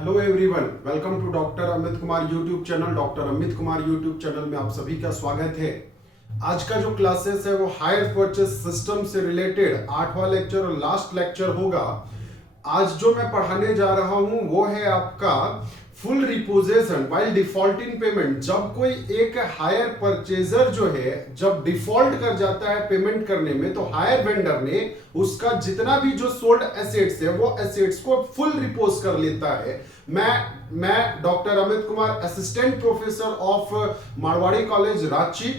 Hello everyone, welcome to doctor Amit Kumar YouTube channel. Doctor Amit Kumar YouTube channel में आप सभी का स्वागत है। आज का जो क्लासेस है वो हायर परचेस सिस्टम से रिलेटेड 8वां लेक्चर और लास्ट लेक्चर होगा। आज जो मैं पढ़ाने जा रहा हूं वो है आपका full reposition while defaulting payment. जब कोई एक हायर परचेजर जो है जब डिफॉल्ट कर जाता है पेमेंट करने में, तो हायर वेंडर ने उसका जितना भी जो सोल्ड एसेट्स है वो एसेट्स को फुल रिपोज कर लेता है। मैं doctor Amit Kumar, assistant professor of Marwari college Ranchi.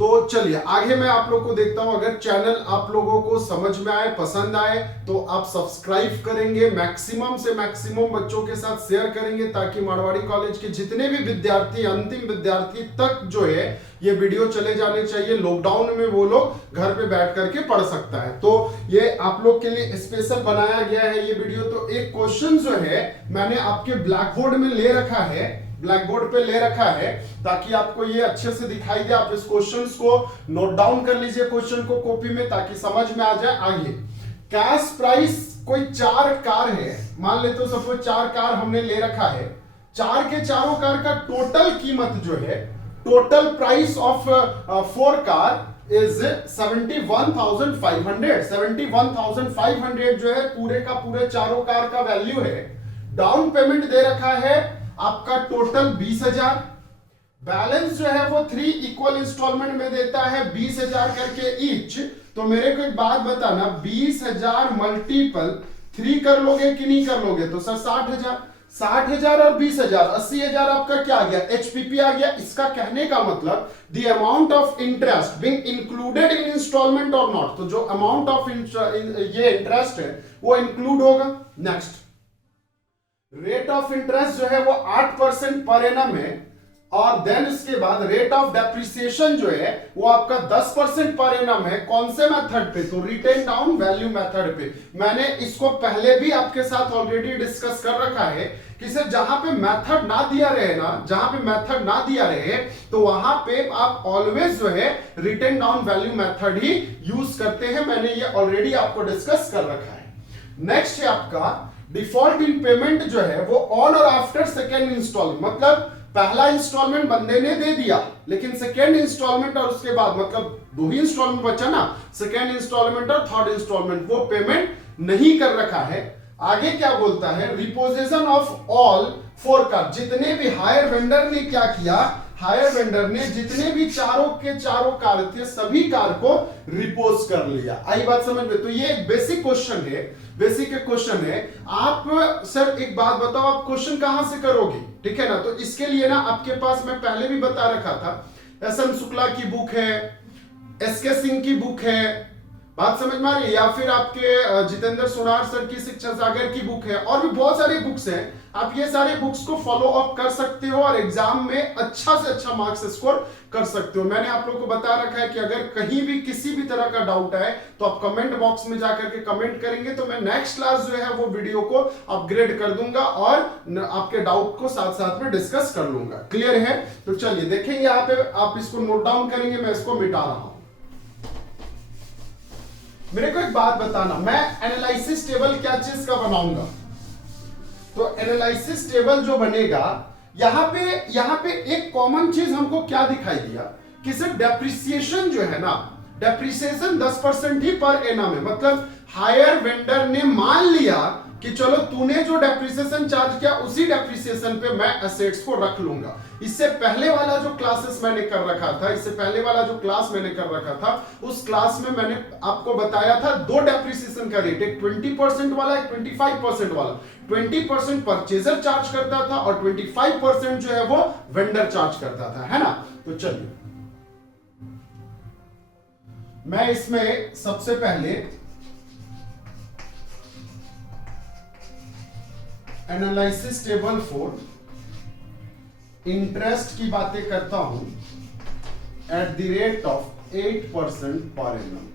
तो चलिए आगे मैं आप लोग को देखता हूं। अगर चैनल आप लोगों को समझ में आए, पसंद आए, तो आप सब्सक्राइब करेंगे, मैक्सिमम से मैक्सिमम बच्चों के साथ शेयर करेंगे ताकि मारवाड़ी कॉलेज के जितने भी विद्यार्थी, अंतिम विद्यार्थी तक जो है ये वीडियो चले जाने चाहिए। लॉकडाउन में वो लोग घर पे बैठ करके पढ़ सकता है, तो ये आप लोग के लिए स्पेशल बनाया गया है ये वीडियो। तो एक क्वेश्चन जो है मैंने आपके ब्लैक बोर्ड में ले रखा है, ब्लैक बोर्ड पे ले रखा है ताकि आपको ये अच्छे से दिखाई दे। आप इस क्वेश्चंस को नोट डाउन कर लीजिए क्वेश्चन को कॉपी में, ताकि समझ में आ जाए। आगे कैश प्राइस कोई 4 कार है, मान लेते हो सपोज 4 कार हमने ले रखा है। 4 के चारों कार का टोटल कीमत जो है, total price of 4 car is 71,500। 71,500 जो है पूरे का पूरे चारों कार का वैल्यू है। डाउन पेमेंट दे रखा है आपका टोटल 20,000। बैलेंस जो है वो 3 इक्वल इंस्टॉलमेंट में देता है 20,000 करके ईच। तो मेरे को एक बात बताना, 20,000 मल्टीपल 3 कर लोगे कि नहीं कर लोगे? तो सर 60,000, 60,000 और 20,000 80,000 आपका क्या आ गया? एचपीपी आ गया। इसका कहने का मतलब the amount of interest being included in installment और नॉट। तो जो अमाउंट ऑफ ये इंटरेस्ट है वो इंक्लूड होगा। नेक्स्ट, रेट ऑफ इंटरेस्ट जो है वो 8% पर एनम है, और देन इसके बाद रेट ऑफ डेप्रिसिएशन जो है वो आपका 10% पर एनम है। कौन से मेथड पे? तो रिटेन डाउन वैल्यू मेथड पे। मैंने इसको पहले भी आपके साथ ऑलरेडी डिस्कस कर रखा है कि सर जहां पे मेथड ना दिया रहे ना, जहां पे मेथड ना दिया रहे तो वहां पे आप ऑलवेज जो है रिटेन डाउन वैल्यू मेथड ही यूज करते हैं। मैंने ये ऑलरेडी आपको डिस्कस कर रखा है। नेक्स्ट है आपका डिफॉल्ट इन पेमेंट जो है वो ऑन और आफ्टर सेकेंड इंस्टॉलमेंट। मतलब पहला इंस्टॉलमेंट बंदे ने दे दिया, लेकिन सेकेंड इंस्टॉलमेंट और उसके बाद मतलब 2 ही इंस्टॉलमेंट बचा ना, सेकेंड इंस्टॉलमेंट और थर्ड इंस्टॉलमेंट, वो पेमेंट नहीं कर रखा है। आगे क्या बोलता है? Reposition of all 4 car. जितने भी हायर वेंडर ने क्या किया, हायर वेंडर ने जितने भी चारों के चारों कार थे सभी कार को रिपोज कर लिया। आई बात समझ में? तो ये एक बेसिक क्वेश्चन है, बेसिक क्वेश्चन है। आप सर एक बात बताओ, आप क्वेश्चन कहां से करोगे? ठीक है ना? तो इसके लिए ना आपके पास मैं पहले भी बता रखा था, एस एम शुक्ला की बुक है, एस के सिंह की बुक है, बात समझ में आ रही है, या फिर आपके जितेंद्र सोनार सर की शिक्षा सागर की बुक है, और भी बहुत सारी बुक्स हैं। आप ये सारे बुक्स को फॉलो अप कर सकते हो और एग्जाम में अच्छा से अच्छा मार्क्स स्कोर कर सकते हो। मैंने आप लोगों को बता रखा है कि अगर कहीं भी किसी भी तरह का डाउट है तो आप कमेंट बॉक्स में जाकर के कमेंट करेंगे, तो मैं नेक्स्ट क्लास जो है वो वीडियो को अपग्रेड कर दूंगा और आपके डाउट को साथ साथ में डिस्कस कर लूंगा। क्लियर है? तो चलिए देखेंगे यहाँ पे, आप इसको नोट डाउन करेंगे, मैं इसको मिटा रहा हूं। मेरे को एक बात बताना, मैं एनालिसिस टेबल क्या चीज का बनाऊंगा? तो एनालिसिस टेबल जो बनेगा, यहां पे एक कॉमन चीज हमको क्या दिखाई दिया कि सर डेप्रिसिएशन जो है ना, डेप्रिसिएशन 10% ही पर एनम है। मतलब हायर वेंडर ने मान लिया कि चलो तूने जो डेप्रिसिएशन चार्ज किया उसी डेप्रिसिएशन पे मैं एसेट्स को रख लूंगा। इससे पहले वाला जो क्लासेस मैंने कर रखा था, इससे पहले वाला जो क्लास मैंने कर रखा था, उस क्लास में मैंने आपको बताया था 2 डेप्रिसिएशन का रेट, एक 20% वाला, एक 25% वाला। 20% परचेजर चार्ज करता था और 25% जो है वो वेंडर चार्ज करता था, है ना? तो चलिए मैं इसमें सबसे पहले एनालिसिस टेबल फॉर इंटरेस्ट की बातें करता हूं at the rate of 8% per annum.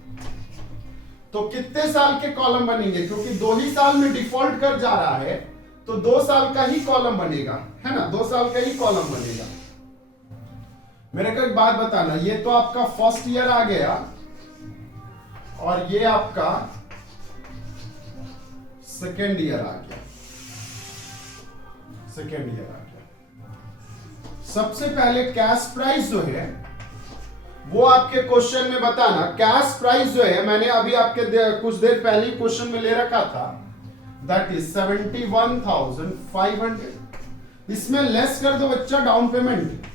तो कितने साल के कॉलम बनेंगे? क्योंकि 2 ही साल में डिफॉल्ट कर जा रहा है तो 2 साल का ही कॉलम बनेगा, है ना? 2 साल का ही कॉलम बनेगा। मेरे को एक बात बताना, ये तो आपका फर्स्ट ईयर आ गया और ये आपका सेकेंड ईयर आ गया। सेकेंड ईयर आ गया। सबसे पहले कैश प्राइस जो है वो आपके क्वेश्चन में बताना। कैश प्राइस जो है मैंने अभी आपके कुछ देर पहले क्वेश्चन में ले रखा था, दैट इज 71,500। इसमें लेस कर दो बच्चा डाउन पेमेंट।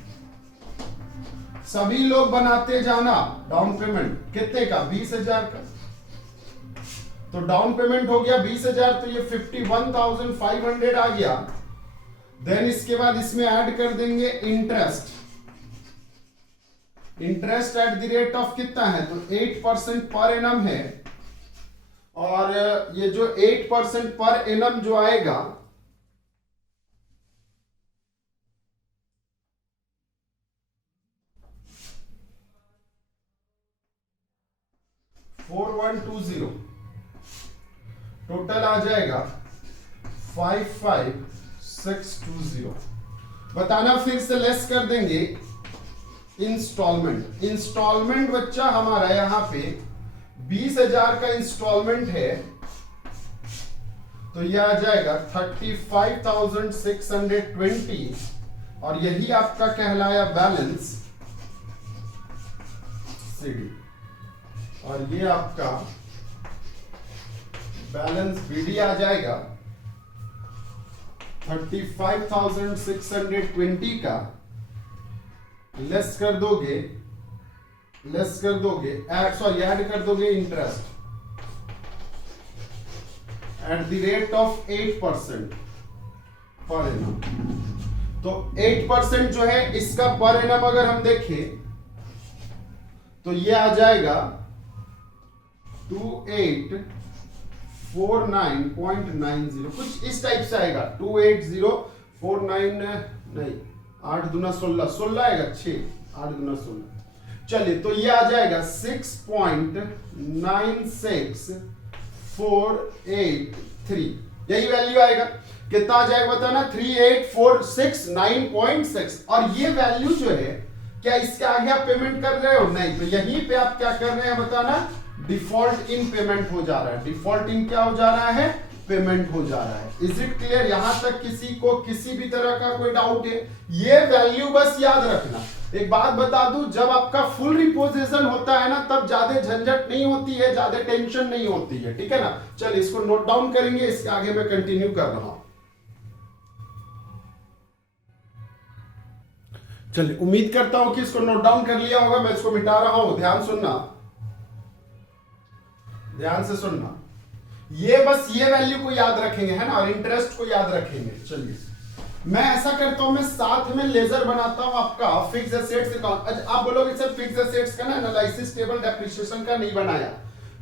सभी लोग बनाते जाना। डाउन पेमेंट कितने का? 20,000 का। तो डाउन पेमेंट हो गया 20,000, तो ये 51,500 आ गया। देन इसके बाद इसमें ऐड कर देंगे interest. Interest at the rate of कितना है? तो 8% पर एनम है। और ये जो 8% पर एनम जो आएगा, टोटल आ जाएगा 55,620। बताना फिर से लेस कर देंगे इंस्टॉलमेंट। इंस्टॉलमेंट बच्चा हमारा यहां पे 20,000 का इंस्टॉलमेंट है, तो यह आ जाएगा 35,620। और यही आपका कहलाया बैलेंस सीडी। और ये आपका बैलेंस बीडी आ जाएगा 35,620 का। लेस कर दोगे ऐड कर दोगे interest at the rate of 8% per annum. तो 8% जो है इसका पर एनम अगर हम देखें तो ये आ जाएगा 2849.90, कुछ इस टाइप से आएगा। 28049 नहीं, 8 दूना 16 आएगा, 6 8 दूना 16। चलिए, तो ये आ जाएगा 6.96483। यही वैल्यू आएगा। कितना आ जाएगा बताना? 384669.6। और ये वैल्यू जो है, क्या इसके आगे आप पेमेंट कर रहे हो? नहीं। तो यहीं पे आप क्या कर रहे हैं बताना? डिफॉल्ट इन पेमेंट हो जा रहा है। डिफॉल्ट इन क्या हो जा रहा है? पेमेंट हो जा रहा है। Is it clear? यहां तक किसी को किसी भी तरह का कोई डाउट है? ये वैल्यू बस याद रखना। एक बात बता दूं, जब आपका फुल रिपोजिशन होता है ना, तब ज्यादा झंझट नहीं होती है, ज्यादा टेंशन नहीं होती है। ठीक है ना? चलिए, इसको नोट डाउन करेंगे, इसके आगे मैं कंटिन्यू कर रहा हूं। चलिए, उम्मीद करता हूं कि इसको नोट डाउन कर लिया होगा। मैं इसको मिटा रहा हूं, ध्यान सुनना, ध्यान से सुनना। ये बस ये वैल्यू को याद रखेंगे, है ना, और इंटरेस्ट को याद रखेंगे। चलिए, मैं ऐसा करता हूं, मैं साथ में लेजर बनाता हूं आपका फिक्स एसेट्स अकाउंट। आप बोलोगे सर फिक्स एसेट्स का ना एनालिसिस टेबल डेप्रिसिएशन का नहीं बनाया।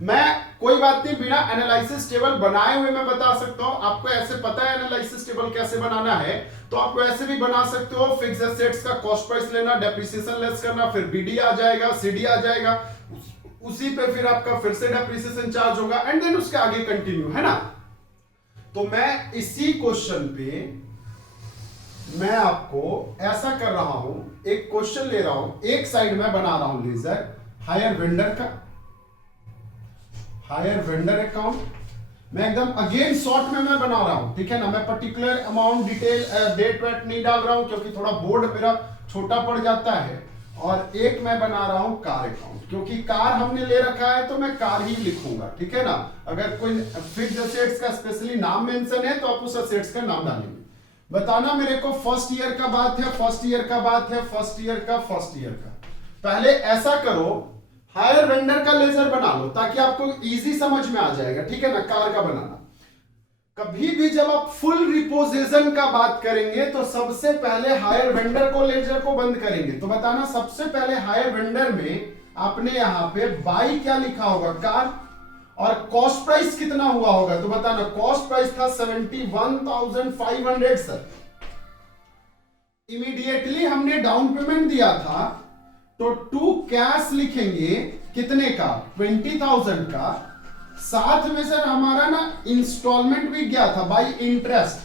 मैं कोई बात नहीं, बिना एनालिसिस टेबल बनाए हुए मैं बता सकता हूं। आपको ऐसे पता है एनालिसिस टेबल कैसे बनाना है, तो आप ऐसे भी बना सकते हो। फिक्स एसेट्स का कॉस्ट प्राइस लेना, डेप्रिसिएशन लेस करना, फिर बीडी आ जाएगा, सीडी आ जाएगा, उसी पे फिर आपका फिर से डेप्रिसिएशन चार्ज होगा, एंड देन उसके आगे कंटिन्यू, है ना। तो मैं इसी क्वेश्चन पे मैं आपको ऐसा कर रहा हूं, एक क्वेश्चन ले रहा हूं, एक साइड में बना रहा हूं लेजर हायर वेंडर का, हायर वेंडर अकाउंट। मैं एकदम अगेन शॉर्ट में मैं बना रहा हूं, ठीक है ना। मैं particular amount detail date wait नहीं डाल रहा हूं, क्योंकि थोड़ा बोर्ड मेरा छोटा पड़ जाता है। और एक मैं बना रहा हूं कार अकाउंट, क्योंकि कार हमने ले रखा है तो मैं कार ही लिखूंगा, ठीक है ना। अगर कोई फिक्स्ड असेट्स का स्पेशली नाम मेंशन है तो आप उस असेट्स का नाम डालेंगे। बताना मेरे को फर्स्ट ईयर का बात है, फर्स्ट ईयर का बात है, फर्स्ट ईयर का, फर्स्ट ईयर का। पहले ऐसा करो, हायर वेंडर का लेजर बना लो, ताकि आपको इजी समझ में आ जाएगा, ठीक है ना। कार का बनाना, कभी भी जब आप फुल रिपोजिशन का बात करेंगे तो सबसे पहले हायर वेंडर को लेजर को बंद करेंगे। तो बताना सबसे पहले हायर वेंडर में आपने यहां पे बाई क्या लिखा होगा? कार। और कॉस्ट प्राइस कितना हुआ होगा? तो बताना कॉस्ट प्राइस था 71,500 सर। इमीडिएटली हमने डाउन पेमेंट दिया था, तो टू कैश लिखेंगे कितने का? 20,000 का। साथ में सर हमारा ना इंस्टॉलमेंट भी गया था बाय इंटरेस्ट।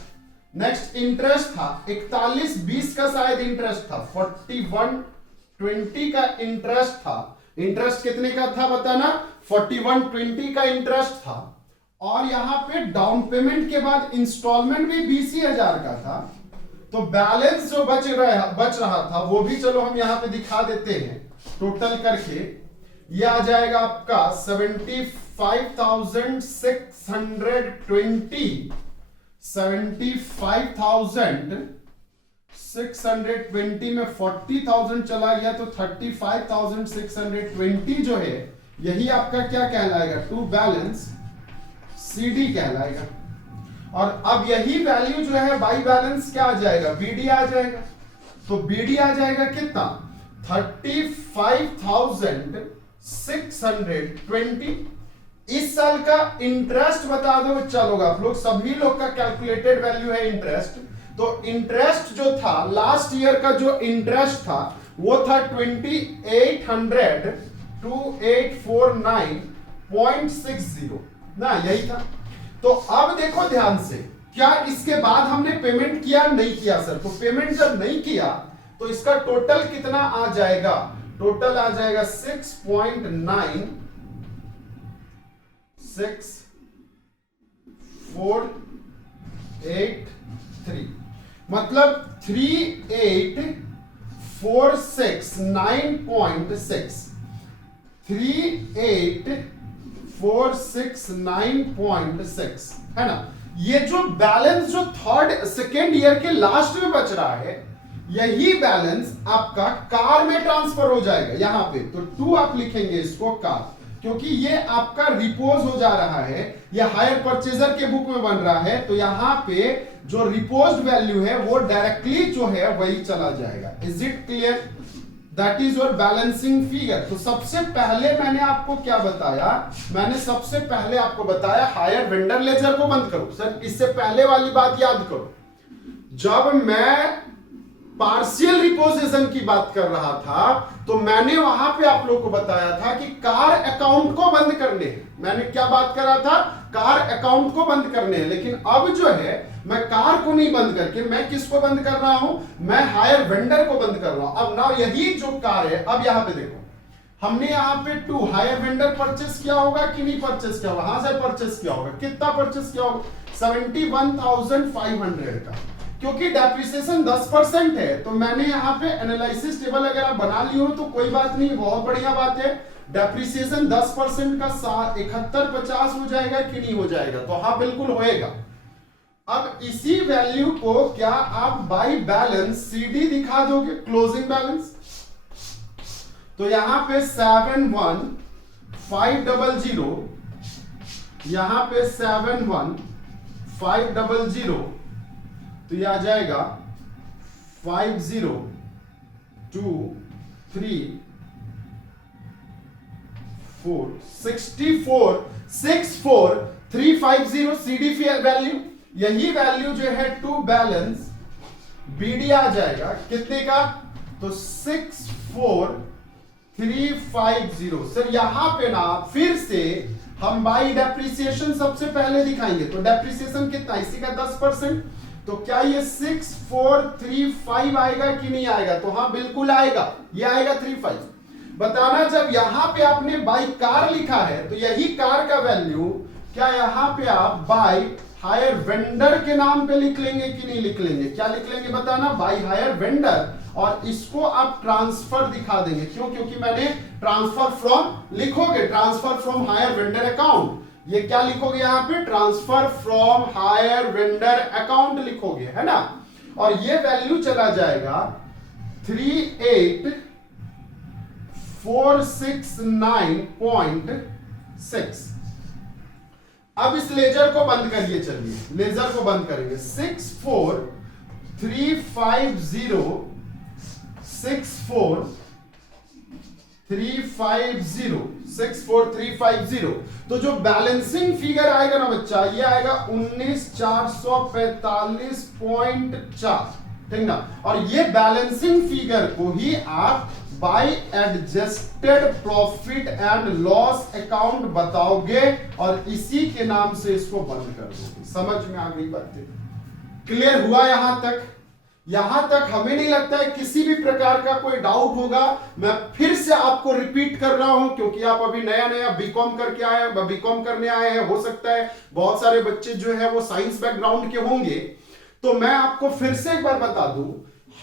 नेक्स्ट इंटरेस्ट था 4120 का शायद इंटरेस्ट था, 4120 का इंटरेस्ट था। इंटरेस्ट कितने का था बताना? 4120 का इंटरेस्ट था। और यहां पे डाउन पेमेंट के बाद इंस्टॉलमेंट भी 20,000 का था। तो बैलेंस जो बच रहा था वो भी चलो हम यहां पे दिखा देते हैं टोटल करके। ये आ जाएगा आपका 75,620 में 40,000 चला गया तो 35,620 जो है यही आपका क्या कहलाएगा, टू बैलेंस CD कहलाएगा। और अब यही वैल्यू जो है बाई बैलेंस क्या आ जाएगा, BD आ जाएगा। तो BD आ जाएगा कितना, 35,620। इस साल का इंटरेस्ट बता दो बच्चा लोग, आप लोग सभी लोग का कैलकुलेटेड वैल्यू है इंटरेस्ट। तो इंटरेस्ट जो था लास्ट ईयर का जो इंटरेस्ट था वो था 2849.60 ना, यही था। तो अब देखो ध्यान से, क्या इसके बाद हमने पेमेंट किया, नहीं किया सर। तो पेमेंट जब नहीं किया तो इसका टोटल कितना आ जाएगा, टोटल आ जाएगा 6.96,483, मतलब 38,469.6, 38,469.6 है ना। ये जो बैलेंस जो सेकेंड ईयर के लास्ट में बच रहा है, यही बैलेंस आपका कार में ट्रांसफर हो जाएगा यहां पे। तो 2 आप लिखेंगे इसको कार, क्योंकि ये आपका रिपोज हो जा रहा है, ये हायर परचेजर के बुक में बन रहा है। तो यहां पे जो रिपोज्ड वैल्यू है वो डायरेक्टली जो है वही चला जाएगा। Is it clear? That is your balancing figure. तो सबसे पहले मैंने आपको क्या बताया, मैंने सबसे पहले आपको बताया हायर वेंडर लेजर को बंद करो। सर इससे पहले वाली बात याद करो, जब मैं पार्शियल रिपोजिशन की बात कर रहा था तो मैंने वहां पे आप लोग को बताया था कि कार अकाउंट को बंद करने हैं। मैंने क्या बात कर रहा था, कार अकाउंट को बंद करने हैं। लेकिन अब जो है मैं कार को नहीं बंद करके मैं किसको बंद कर रहा हूं, मैं हायर वेंडर को बंद कर रहा हूं। अब ना यही जो कार है, अब यहां पे देखो, हमने यहां पे 2 हायर वेंडर परचेस किया होगा कि नहीं परचेस किया होगा, वहां से परचेस किया होगा। कितना परचेस किया होगा, 71,500 का, क्योंकि डेप्रिसिएशन 10% है। तो मैंने यहां पे एनालिसिस टेबल अगर आप बना लिए हो तो कोई बात नहीं, बहुत बढ़िया बात है। डेप्रिसिएशन 10% का 7150 हो जाएगा कि नहीं हो जाएगा, तो हाँ बिल्कुल होएगा। अब इसी वैल्यू को क्या आप बाई बैलेंस CD दिखा दोगे, क्लोजिंग बैलेंस। तो यहां पे 71,500, यहां पे 71,500, तो ये आ जाएगा 64,350 CD वैल्यू। यही वैल्यू जो है टू बैलेंस BD आ जाएगा कितने का, तो 64,350। सर यहां पे ना फिर से हम बाई डेप्रिसिएशन सबसे पहले दिखाएंगे। तो डेप्रिसिएशन कितना, इसी का 10%। तो क्या ये 6435 आएगा कि नहीं आएगा, तो हाँ बिल्कुल आएगा, ये आएगा 35। बताना जब यहां पे आपने बाई कार लिखा है तो यही कार का वैल्यू क्या यहां पे आप बाई हायर वेंडर के नाम पे लिख लेंगे कि नहीं लिख लेंगे, क्या लिख लेंगे बताना, बाई हायर वेंडर। और इसको आप ट्रांसफर दिखा देंगे, क्यों, क्योंकि मैंने ट्रांसफर फ्रॉम लिखोगे, transfer from higher vendor account, ये क्या लिखोगे यहां पे, transfer from higher vendor account लिखोगे, है ना। और ये वैल्यू चला जाएगा 38,469.6। अब इस लेजर को बंद करिए, चलिए लेजर को बंद करेंगे। 64,350 तो जो बैलेंसिंग फिगर आएगा ना बच्चा, ये आएगा 19,445.4, ठीक ना। और ये बैलेंसिंग फिगर को ही आप by adjusted profit and loss account बताओगे और इसी के नाम से इसको बंद कर दोगे। समझ में आ गई बातें, क्लियर हुआ यहां तक? यहां तक हमें नहीं लगता है किसी भी प्रकार का कोई डाउट होगा। मैं फिर से आपको रिपीट कर रहा हूं क्योंकि आप अभी नया नया बीकॉम करके आए हैं, बीकॉम करने आए हैं, हो सकता है बहुत सारे बच्चे जो है वो साइंस बैकग्राउंड के होंगे। तो मैं आपको फिर से एक बार बता दूं,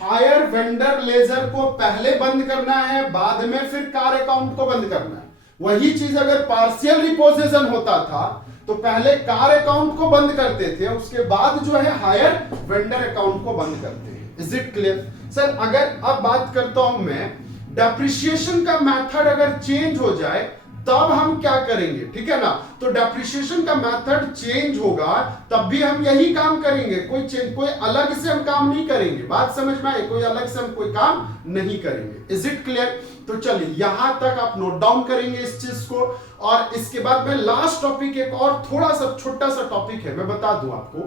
हायर वेंडर लेजर को पहले बंद करना है, बाद में फिर कार अकाउंट को बंद करना है। वही चीज अगर पार्शियल रिपोजिशन होता था तो पहले कार अकाउंट को बंद करते थे, उसके बाद जो है हायर वेंडर अकाउंट को बंद करते हैं। Is it clear sir? अगर अब बात करता हूं मैं, डेप्रिसिएशन का मेथड अगर चेंज हो जाए तब हम क्या करेंगे, ठीक है ना? तो डेप्रिसिएशन का मेथड चेंज होगा तब भी हम यही काम करेंगे, कोई अलग से हम काम नहीं करेंगे। बात समझ में आए? कोई अलग से हम कोई काम नहीं करेंगे। Is it clear? तो चलिए यहां तक आप नोट डाउन करेंगे इस चीज को, और इसके बाद में लास्ट टॉपिक एक और थोड़ा सा छोटा सा टॉपिक है, मैं बता दूं आपको।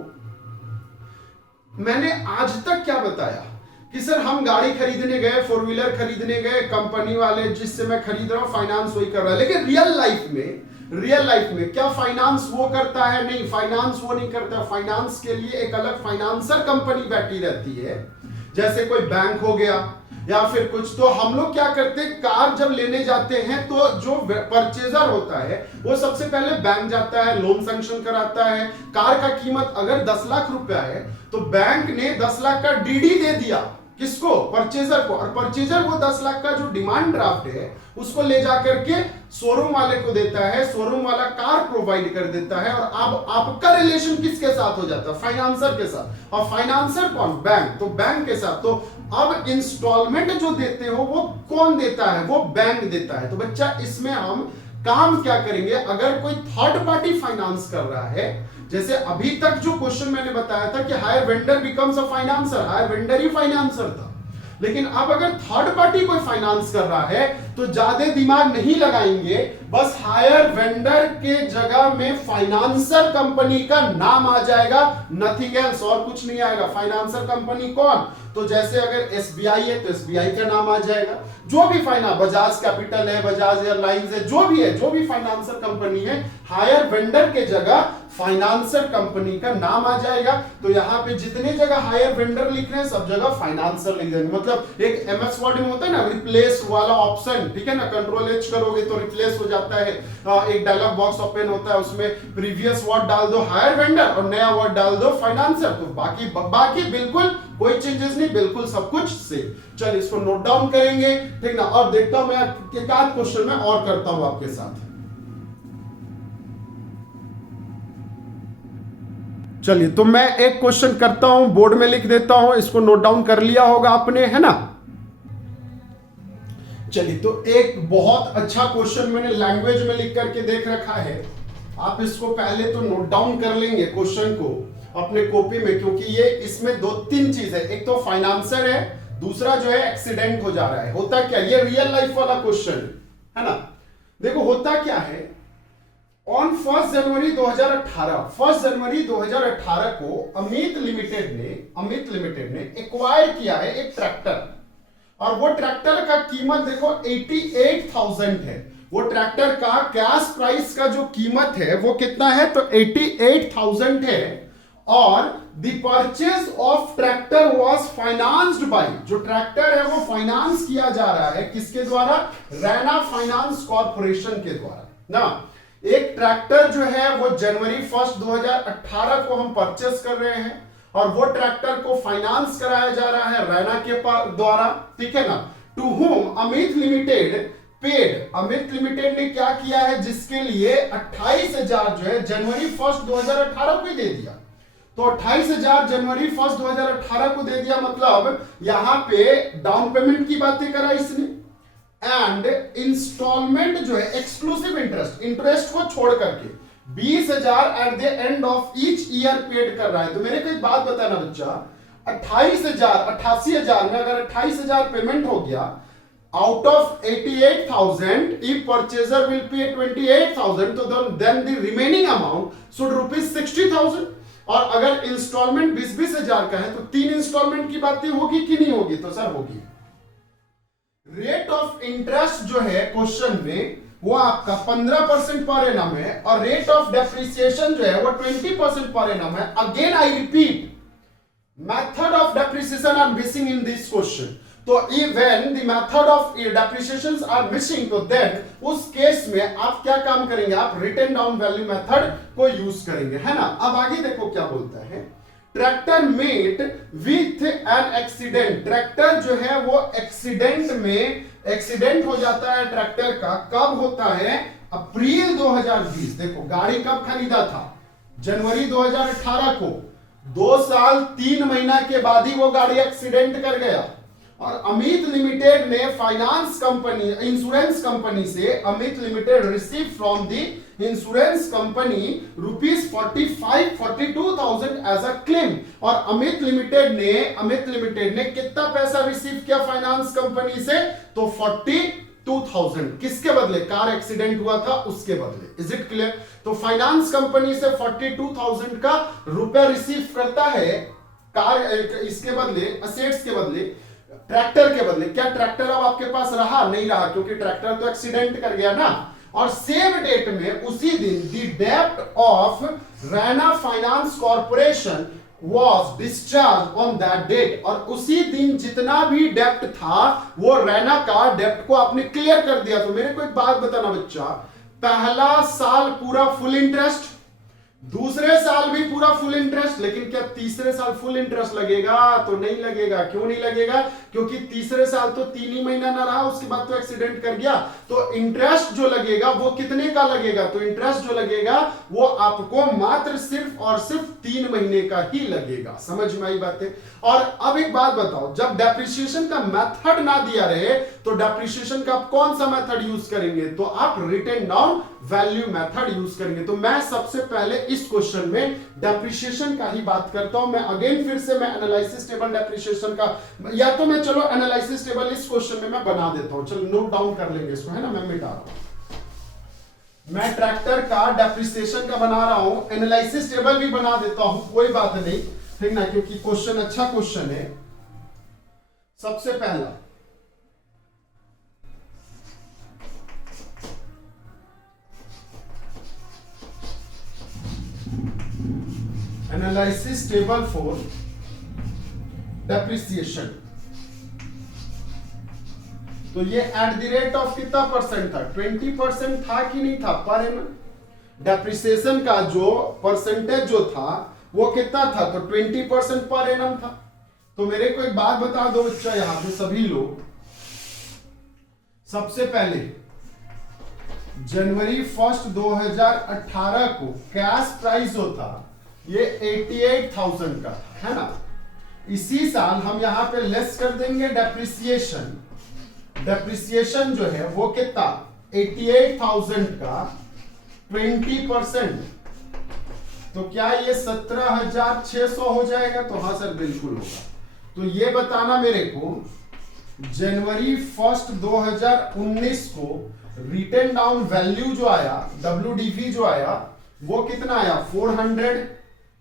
मैंने आज तक क्या बताया कि सर हम गाड़ी खरीदने गए, फोर व्हीलर खरीदने गए, कंपनी वाले जिससे मैं खरीद रहा हूं फाइनेंस वही कर रहा है, लेकिन रियल लाइफ में क्या फाइनेंस वो करता है? नहीं, फाइनेंस वो नहीं करता। फाइनेंस के लिए एक अलग फाइनेंसर कंपनी बैठी रहती है, जैसे कोई बैंक हो गया या फिर कुछ। तो हम लोग क्या करते हैं, कार जब लेने जाते हैं तो जो परचेजर होता है वो सबसे पहले बैंक जाता है, लोन सैंक्शन कराता है। कार का कीमत अगर 10 लाख रुपया है तो बैंक ने 10 लाख का डीडी दे दिया, किसको? परचेजर को। और परचेजर वो 10 लाख का जो डिमांड ड्राफ्ट है उसको ले जाकर के शोरूम वाले को देता है, शोरूम वाला कार प्रोवाइड कर देता है, और अब आपका रिलेशन किसके साथ हो जाता है? फाइनेंसर के साथ। और फाइनेंसर कौन? बैंक। तो बैंक के साथ। तो अब इंस्टॉलमेंट जो देते हो वो कौन देता है? वो बैंक देता है। तो बच्चा इसमें हम काम क्या करेंगे, अगर कोई थर्ड पार्टी फाइनेंस कर रहा है, जैसे अभी तक जो क्वेश्चन मैंने बताया था कि hire vendor becomes a financer, hire vendor ही फाइनेंसर था, लेकिन अब अगर थर्ड पार्टी कोई फाइनेंस कर रहा है तो ज्यादा दिमाग नहीं लगाएंगे, बस हायर वेंडर के जगह में फाइनेंसर कंपनी का नाम आ जाएगा, नथिंग एल्स, और कुछ नहीं आएगा। फाइनेंसर कंपनी कौन? तो जैसे अगर एसबीआई है तो एसबीआई का नाम आ जाएगा, जो भी फाइनेंस, बजाज कैपिटल है, बजाज एयरलाइंस है, जो भी है, जो भी फाइनेंसर कंपनी है, हायर वेंडर के जगह फाइनेंसर कंपनी का नाम आ जाएगा। तो यहां पे जितने जगह हायर वेंडर लिख रहे हैं सब जगह फाइनेंसर लिख देंगे। मतलब एक एमएस वर्ड में होता है ना रिप्लेस वाला ऑप्शन, ठीक है ना? कंट्रोल एच करोगे तो रिप्लेस हो जाता है। एक डायलॉग बॉक्स ओपन होता है, उसमें प्रीवियस वर्ड डाल दो हायर वेंडर और नया वर्ड डाल दो फाइनेंसर। तो बाकी बिल्कुल कोई चेंजेस नहीं, बिल्कुल सब कुछ सेम। चलिए इसको नोट डाउन करेंगे, ठीक ना? और देखता हूं मैं एक आध क्वेश्चन में और करता हूं आपके साथ। चलिए तो मैं एक क्वेश्चन करता हूं, बोर्ड में लिख देता हूं, इसको नोट डाउन कर लिया होगा आपने, है ना? चलिए तो एक बहुत अच्छा क्वेश्चन मैंने लैंग्वेज में लिख करके देख रखा है, आप इसको पहले तो नोट डाउन कर लेंगे क्वेश्चन को अपने कॉपी में, क्योंकि ये इसमें 2-3 चीज है। एक तो फाइनेंसर है, दूसरा जो है एक्सीडेंट हो जा रहा है। होता क्या, ये रियल लाइफ वाला क्वेश्चन है ना? देखो होता क्या है, ऑन 1 जनवरी 2018 को अमित लिमिटेड ने एक्वायर किया है एक ट्रैक्टर, और वो ट्रैक्टर का कीमत देखो 88,000 है। वो ट्रैक्टर का कैश प्राइस का जो कीमत है वो कितना है? तो 88,000 है। और the purchase of tractor was financed by, जो ट्रैक्टर है वो फाइनेंस किया जा रहा है किसके द्वारा? रैना फाइनेंस कॉर्पोरेशन के द्वारा ना। एक ट्रैक्टर जो है वो जनवरी 1, 2018 को हम परचेस कर रहे हैं, और वो ट्रैक्टर को फाइनेंस कराया जा रहा है रैना के द्वारा, ठीक है ना? To whom Amit Limited paid, Amit Limited ने क्या किया है, जिसके लिए 28,000 जो है जनवरी 1, 2018 को दे दिया। तो 28,000 जनवरी 1, 2018 को दे दिया, मतलब यहां पे डाउन पेमेंट की बातें करा इसने, एंड इंस्टॉलमेंट जो है एक्सक्लूसिव इंटरेस्ट को छोड़ करके 20,000 at the end of each year paid कर रहा है। तो मेरे को एक बात बताना बच्चा, 88,000 में अगर 28,000 पेमेंट हो गया, out of 88,000 if purchaser will pay 28,000, तो then the remaining amount should rupees 60,000। और अगर इंस्टॉलमेंट 20,000 का है तो 3 इंस्टॉलमेंट की बातें होगी कि नहीं होगी? तो सर होगी। रेट ऑफ इंटरेस्ट जो है क्वेश्चन में वो आपका 15% पर एनम है, और रेट ऑफ डेप्रिसिएशन जो है वो 20% पर एनम है। Again I repeat, method of depreciation are missing in this question. तो when the method of depreciations are missing, तो देन उस केस में आप क्या काम करेंगे? आप रिटन डाउन वैल्यू मेथड को यूज करेंगे, है ना? अब आगे देखो क्या बोलता है, tractor met with an accident, tractor जो है वो एक्सीडेंट हो जाता है ट्रैक्टर का, कब होता है? अप्रैल 2020। देखो गाड़ी कब खरीदा था? जनवरी 2018 को। 2 साल 3 महीना के बाद ही वो गाड़ी एक्सीडेंट कर गया। और अमित लिमिटेड ने फाइनेंस कंपनी, इंश्योरेंस कंपनी से, Amit Limited receive from the insurance company ₹45-42,000 as a claim. और अमित लिमिटेड ने कितना पैसा रिसीव किया फाइनेंस कंपनी से? तो 42,000। किसके बदले? कार एक्सीडेंट हुआ था उसके बदले। Is it clear? तो फाइनेंस कंपनी से 42,000 का रुपया रिसीव करता है कार, इसके बदले, असेट्स के बदले, ट्रैक्टर के बदले। क्या ट्रैक्टर अब आपके पास रहा? नहीं रहा, क्योंकि ट्रैक्टर तो एक्सीडेंट कर गया ना। और सेम डेट में, उसी दिन, द डेब्ट of Raina finance corporation was discharged on that date। और उसी दिन जितना भी डेब्ट था वो रैना का डेब्ट को आपने क्लियर कर दिया। तो मेरे को एक बात बताना बच्चा, पहला साल पूरा फुल इंटरेस्ट, दूसरे साल भी पूरा फुल इंटरेस्ट, लेकिन क्या तीसरे साल फुल इंटरेस्ट लगेगा? तो नहीं लगेगा। क्यों नहीं लगेगा? क्योंकि तीसरे साल तो 3 ही महीना ना रहा, उसके बाद तो एक्सीडेंट कर गया। तो इंटरेस्ट जो लगेगा वो कितने का लगेगा? तो इंटरेस्ट जो लगेगा वो आपको मात्र सिर्फ और सिर्फ 3 महीने का ही लगेगा। समझ में आई बातें? और अब एक बात बताओ, जब डेप्रिसिएशन का मेथड ना दिया रहे तो डेप्रिसिएशन का आप कौन सा मेथड यूज करेंगे? तो आप written down value method use करेंगे। तो मैं सबसे पहले इस क्वेश्चन में डेप्रिसिएशन का ही बात करता हूं। मैं अगेन फिर से मैं एनालिसिस टेबल डेप्रिसिएशन का, या तो मैं चलो एनालिसिस टेबल इस क्वेश्चन में मैं बना देता हूं। चलो नोट डाउन कर लेंगे इसको, है ना? मैं मिटा रहा हूं, मैं ट्रैक्टर का डेप्रिसिएशन का बना रहा हूं, एनालिसिस टेबल भी बना देता हूं, कोई बात नहीं, ठीक ना? क्योंकि क्वेश्चन अच्छा क्वेश्चन है। सबसे पहला एनालिसिस टेबल फॉर डेप्रिसिएशन। तो ये एट द रेट ऑफ कितना परसेंट था? 20% था कि नहीं था पर एनम? डेप्रिसिएशन का जो परसेंटेज जो था वो कितना था? तो 20% पर एनम था। तो मेरे को एक बात बता दो बच्चा, यहां पे सभी लोग, सबसे पहले जनवरी 1 2018 को कैश प्राइस जो था ये 88,000 का था, है ना? इसी साल हम यहां पे लेस कर देंगे डेप्रिसिएशन। डेप्रिसिएशन जो है वो कितना? 88,000 का 20%। तो क्या ये 17,600 हो जाएगा? तो हाँ सर बिल्कुल होगा। तो ये बताना मेरे को, जनवरी 1 2019 को रिटन डाउन वैल्यू जो आया, WDV जो आया, वो कितना आया? 400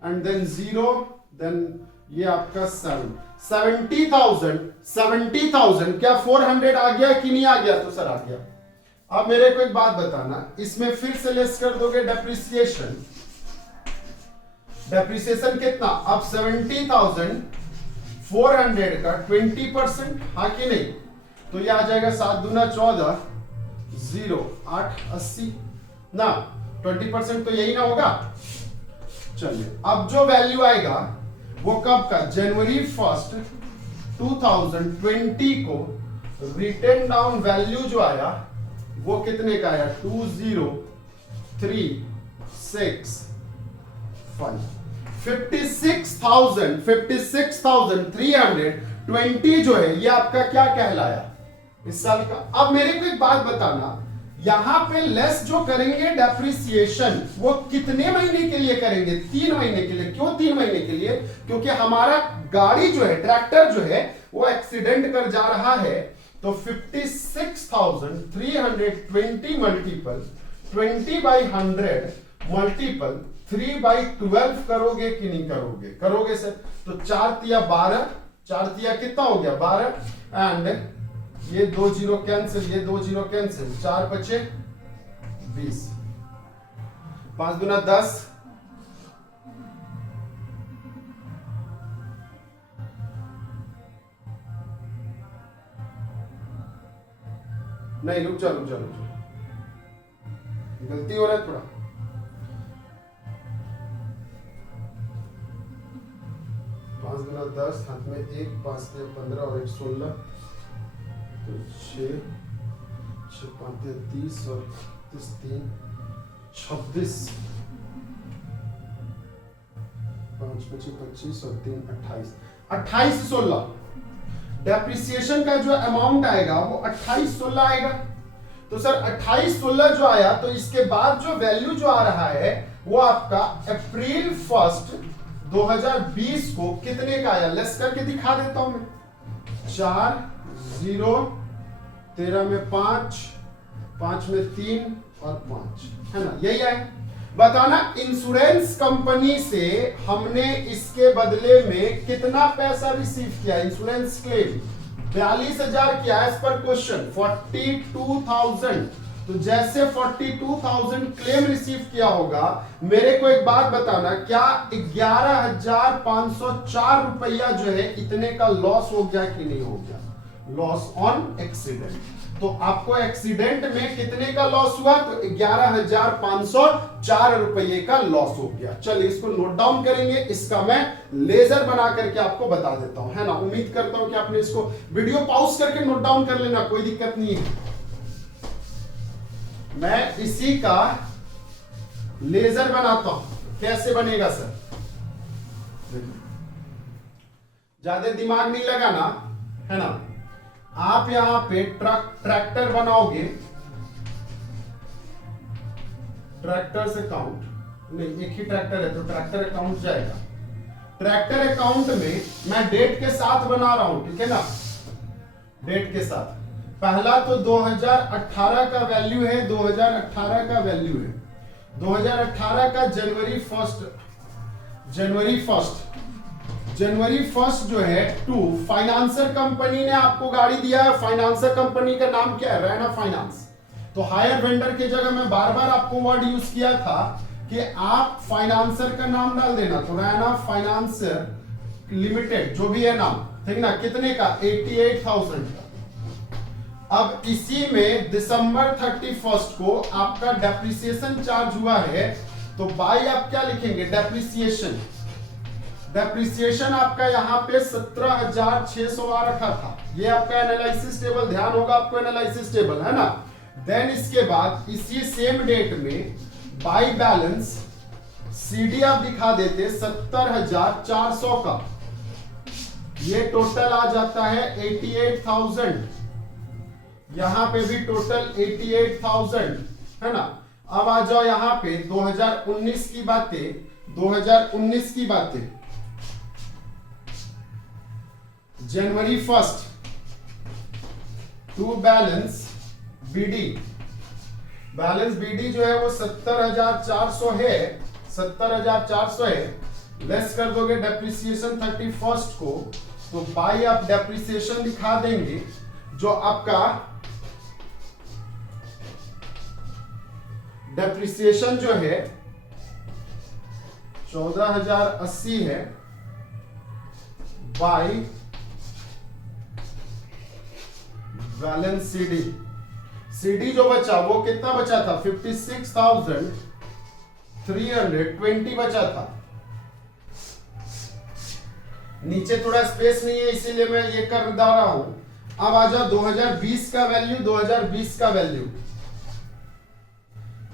एंड देन 0, देन ये आपका 70,000। क्या 400 आ गया कि नहीं आ गया? तो सर आ गया। अब मेरे को एक बात बताना, इसमें फिर से लेस कर दोगे डेप्रिसिएशन। डेप्रिसिएशन कितना? अब 70,400 का 20%, हाँ कि नहीं? तो ये आ जाएगा 7 दूना 14, 0 8 80 ना, 20% तो यही ना होगा। चलिए अब जो वैल्यू आएगा वो कब का? जनवरी 1 2020 को रिटन डाउन वैल्यू जो आया वो कितने का आया? 20365। 56,320 जो है ये आपका क्या कहलाया इस साल का? अब मेरे को एक बात बताना, यहां पे लेस जो करेंगे डेप्रिसिएशन वो कितने महीने के लिए करेंगे? 3 महीने के लिए। क्यों 3 महीने के लिए? क्योंकि हमारा गाड़ी जो है, ट्रैक्टर जो है वो एक्सीडेंट कर जा रहा है। तो 56,320 मल्टीपल 20/100 मल्टीपल 3/12 करोगे कि नहीं करोगे? करोगे सर। तो 4 तिया 12, 4 तिया कितना हो गया? 12 एंड ये 2 जीरो कैंसिल, ये 2 जीरो कैंसिल, 4 बचे 20, 5 दूना 10, नहीं रुक जा, गलती हो रहा है थोड़ा। 5 गुना 10, हाथ में 1, 5 से 15 और 1 16, तो 6, 6 5 30 और 3 26, 5 5 25 और 3 28, 28 16। डेप्रिसिएशन का जो अमाउंट आएगा वो 28 16 आएगा। तो सर 28 16 जो आया, तो इसके बाद जो वैल्यू जो आ रहा है वो आपका अप्रैल 1 2020 को कितने का आया, लेस करके दिखा देता हूं मैं। 4 0 13 में 5, 5 में 3 और 5, है ना, यही है। बताना इंश्योरेंस कंपनी से हमने इसके बदले में कितना पैसा रिसीव किया, इंश्योरेंस क्लेम 42,000 किया एज पर क्वेश्चन 42,000। तो जैसे 42,000 क्लेम रिसीव किया होगा, मेरे को एक बात बताना, क्या 11,504 रुपया जो है इतने का लॉस हो गया कि नहीं हो गया, लॉस ऑन एक्सीडेंट। तो आपको एक्सीडेंट में कितने का लॉस हुआ, तो 11,504 रुपये का लॉस हो गया। चलिए इसको नोट डाउन करेंगे, इसका मैं लेजर बना करके आपको बता देता हूं, है ना। उम्मीद करता हूं कि आपने इसको वीडियो पॉज करके नोट डाउन कर लेना, कोई दिक्कत नहीं है। मैं इसी का लेजर बनाता हूं, कैसे बनेगा सर, ज्यादा दिमाग नहीं लगाना, है ना। आप यहां पे ट्रैक्टर बनाओगे, ट्रैक्टर से काउंट नहीं, एक ही ट्रैक्टर है तो ट्रैक्टर अकाउंट जाएगा। ट्रैक्टर अकाउंट में मैं डेट के साथ बना रहा हूं, ठीक है ना, डेट के साथ। पहला तो 2018 का वैल्यू है, 2018 का वैल्यू है 2018 का जनवरी फर्स्ट जो है टू फाइनेंसर कंपनी ने आपको गाड़ी दिया है। फाइनेंसर कंपनी का नाम क्या है, रैना फाइनेंस। तो हायर वेंडर की जगह मैं बार बार आपको वर्ड यूज किया था कि आप फाइनेंसर का नाम डाल देना, तो रैना फाइनेंसर लिमिटेड जो भी है नाम, ठीक ना, कितने का 88,000 का। अब इसी में दिसंबर 31 को आपका डेप्रिसिएशन चार्ज हुआ है, तो बाई आप क्या लिखेंगे, डेप्रिसिएशन आपका यहाँ पे 17,600 आ रखा था। ये आपका एनालिसिस टेबल, ध्यान होगा आपको एनालिसिस टेबल, है ना। देन इसके बाद इसी सेम डेट में बाई बैलेंस सीडी आप दिखा देते 70,400 का, ये टोटल आ जाता है 88,000। यहां पे भी टोटल 88,000, है ना। अब आ जाओ यहां पे 2019 की बातें, जनवरी 1 टू बैलेंस बीडी जो है वो 70,400 है, 70,400 है। लेस कर दोगे डेप्रिसिएशन 31 को, तो बाई आप डेप्रिसिएशन दिखा देंगे जो आपका डेप्रिसिएशन जो है 14,080 है, बाई बैलेंस सीडी जो बचा वो कितना बचा था, 56,320 बचा था। नीचे थोड़ा स्पेस नहीं है इसीलिए मैं ये कर रहा हूं। अब आ जाओ 2020 का वैल्यू,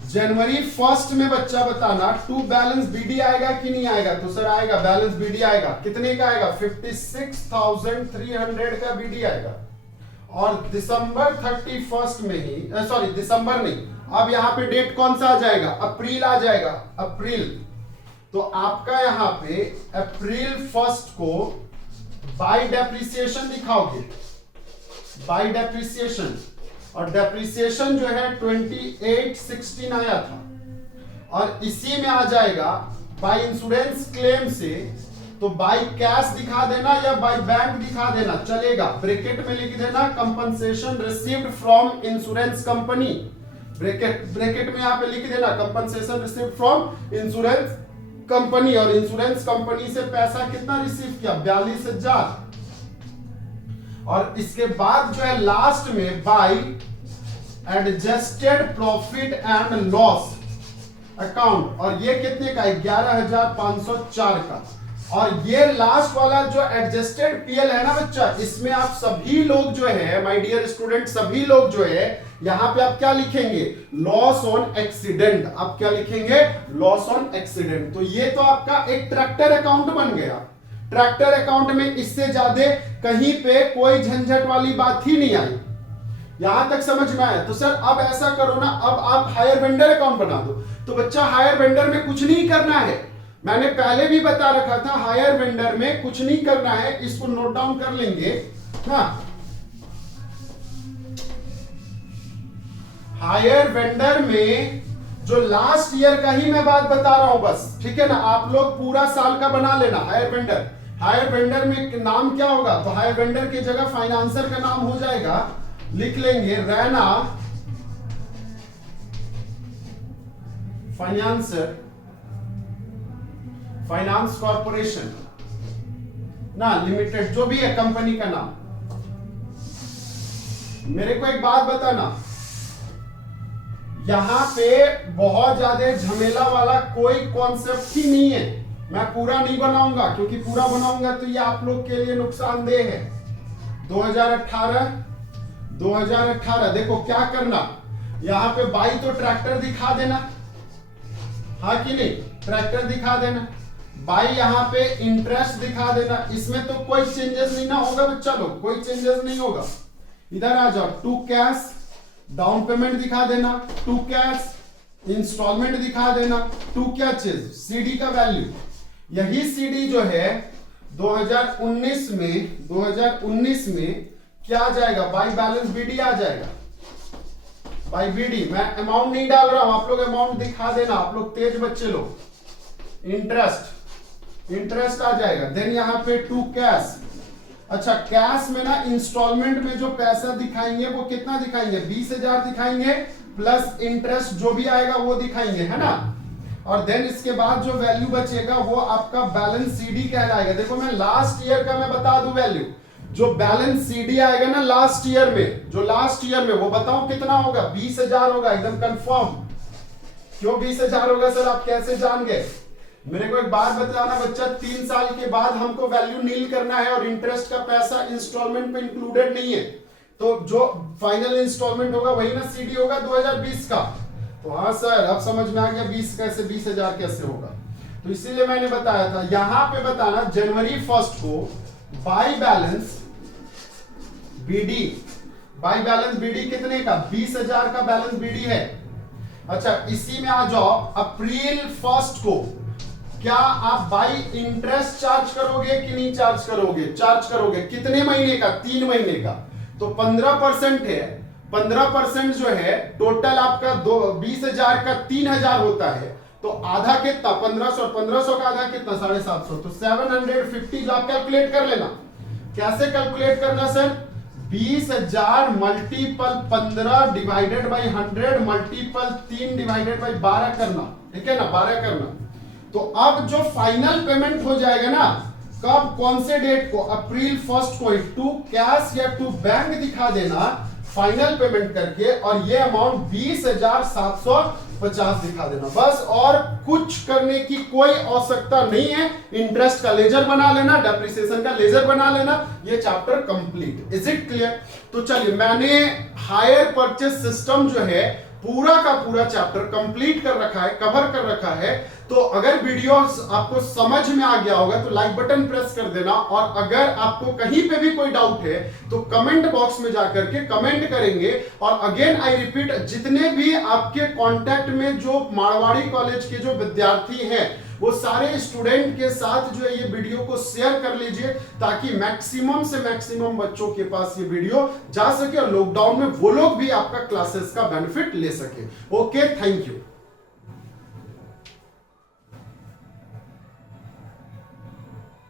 जनवरी 1 में बच्चा बताना टू बैलेंस बीडी आएगा कि नहीं आएगा, तो सर आएगा, बैलेंस बीडी आएगा। कितने का आएगा, 56,300 का बीडी आएगा। और दिसंबर 31 में ही, सॉरी दिसंबर नहीं, अब यहां पे डेट कौन सा आ जाएगा, अप्रैल आ जाएगा, अप्रैल। तो आपका यहां पे अप्रैल 1 को बाई डेप्रिसिएशन दिखाओगे, बाई डेप्रिसिएशन, और डेप्रिसिएशन जो है 2816 आया था। और इसी में आ जाएगा बाई इंश्योरेंस क्लेम से, तो बाई कैश दिखा देना या बाई बैंक दिखा देना चलेगा। ब्रैकेट में लिख देना compensation received from insurance company, bracket में यहां पे लिख देना compensation received from insurance company. और इंश्योरेंस कंपनी से पैसा कितना रिसीव किया, 42,000। और इसके बाद जो है लास्ट में by adjusted profit and loss account, और ये कितने का, 11,504 का। और ये लास्ट वाला जो एडजस्टेड पीएल है ना बच्चा, इसमें आप सभी लोग जो है माय डियर स्टूडेंट, सभी लोग जो है यहां पे आप क्या लिखेंगे, लॉस ऑन एक्सीडेंट। आप क्या लिखेंगे, लॉस ऑन एक्सीडेंट। तो ये तो आपका एक ट्रैक्टर अकाउंट बन गया। ट्रैक्टर अकाउंट में इससे ज्यादा कहीं पे कोई झंझट वाली बात ही नहीं आई। यहां तक समझ में आया? तो सर अब ऐसा करो ना, अब आप हायर वेंडर अकाउंट बना दो। तो बच्चा हायर वेंडर में कुछ नहीं करना है, मैंने पहले भी बता रखा था, हायर वेंडर में कुछ नहीं करना है। इसको नोट डाउन कर लेंगे। हाँ, हायर वेंडर में जो लास्ट ईयर का ही मैं बात बता रहा हूं बस, ठीक है ना। आप लोग पूरा साल का बना लेना हायर वेंडर। हायर वेंडर में नाम क्या होगा, तो हायर वेंडर की जगह फाइनेंसर का नाम हो जाएगा, लिख लेंगे रैना फाइनेंसर, फाइनेंस कॉर्पोरेशन ना लिमिटेड, जो भी है कंपनी का नाम। मेरे को एक बात बताना, यहां पे बहुत ज्यादा झमेला वाला कोई कॉन्सेप्ट ही नहीं है। मैं पूरा नहीं बनाऊंगा, क्योंकि पूरा बनाऊंगा तो ये आप लोग के लिए नुकसानदेह है। 2018 देखो क्या करना, यहां पे बाई तो ट्रैक्टर दिखा देना, हाँ कि नहीं, ट्रैक्टर दिखा देना। बाई यहां पे इंटरेस्ट दिखा देना। इसमें तो कोई चेंजेस नहीं ना होगा बच्चा लोग, कोई चेंजेस नहीं होगा। इधर आ जाओ, टू कैश डाउन पेमेंट दिखा देना, टू कैश इंस्टॉलमेंट दिखा देना, टू क्या चीज, सीडी का वैल्यू। यही सीडी जो है 2019 में क्या आ जाएगा, बाई बैलेंस बीडी आ जाएगा। बाई बीडी मैं अमाउंट नहीं डाल रहा हूं, आप लोग अमाउंट दिखा देना, आप लोग तेज बच्चे लोग। इंटरेस्ट आ जाएगा। देन यहां पे टू कैश। अच्छा, कैश में ना इंस्टॉलमेंट में जो पैसा दिखाएंगे वो कितना दिखाएंगे, 20,000 दिखाएंगे, प्लस इंटरेस्ट जो भी आएगा वो दिखाएंगे, है ना। और देन इसके बाद जो वैल्यू बचेगा वो आपका बैलेंस सीडी कहलाएगा। देखो मैं लास्ट ईयर का मैं बता दूं वैल्यू, जो बैलेंस सीडी आएगा ना लास्ट ईयर में, जो लास्ट ईयर में, वो बताओ कितना होगा, 20,000 होगा, एकदम कंफर्म। क्यों 20,000 होगा सर, आप कैसे जान गए? मेरे को एक बात बताना बच्चा, 3 साल के बाद हमको वैल्यू नील करना है और इंटरेस्ट का पैसा इंस्टॉलमेंट पे इंक्लूडेड नहीं है, तो जो फाइनल इंस्टॉलमेंट होगा वही ना सीडी होगा 2020 का। तो हाँ सर अब समझ में आ गया 20,000 कैसे होगा। तो इसीलिए मैंने बताया था, यहां पे बताना जनवरी 1 को बाई बैलेंस बीडी कितने का, 20,000 का बैलेंस बीडी है। अच्छा, इसी में आ जाओ, अप्रैल 1 को क्या आप बाई इंटरेस्ट चार्ज करोगे कि नहीं चार्ज करोगे? चार्ज करोगे। कितने महीने का, 3 महीने का। तो 15% है, 15% जो है टोटल आपका 20,000 का 3,000 होता है, तो आधा कितना, 1500 का आधा कितना, 750, तो 750 आप कैलकुलेट कर लेना। कैसे कैलकुलेट करना sir, 20,000 multiple 15 divided by 100 multiple 3 divided by 12 करना, ठीक है ना, 12 करना। तो अब जो फाइनल पेमेंट हो जाएगा ना, कब, कौन से डेट को, अप्रैल 1 को टू कैश या टू बैंक दिखा देना फाइनल पेमेंट करके, और ये अमाउंट 20,750 दिखा देना बस। और कुछ करने की कोई आवश्यकता नहीं है। इंटरेस्ट का लेजर बना लेना, डेप्रिसिएशन का लेजर बना लेना, ये chapter complete. Is it clear? तो चलिए, मैंने हायर परचेस सिस्टम जो है पूरा का पूरा चैप्टर कंप्लीट कर रखा है, कवर कर रखा है। तो अगर वीडियो आपको समझ में आ गया होगा तो लाइक बटन प्रेस कर देना, और अगर आपको कहीं पे भी कोई डाउट है तो कमेंट बॉक्स में जाकर के कमेंट करेंगे। और अगेन आई रिपीट, जितने भी आपके कांटेक्ट में जो मारवाड़ी कॉलेज के जो विद्यार्थी हैं, वो सारे स्टूडेंट के साथ जो है ये वीडियो को शेयर कर लीजिए, ताकि मैक्सिमम से मैक्सिमम बच्चों के पास ये वीडियो जा सके और लॉकडाउन में वो लोग भी आपका क्लासेस का बेनिफिट ले सके। Okay, thank you.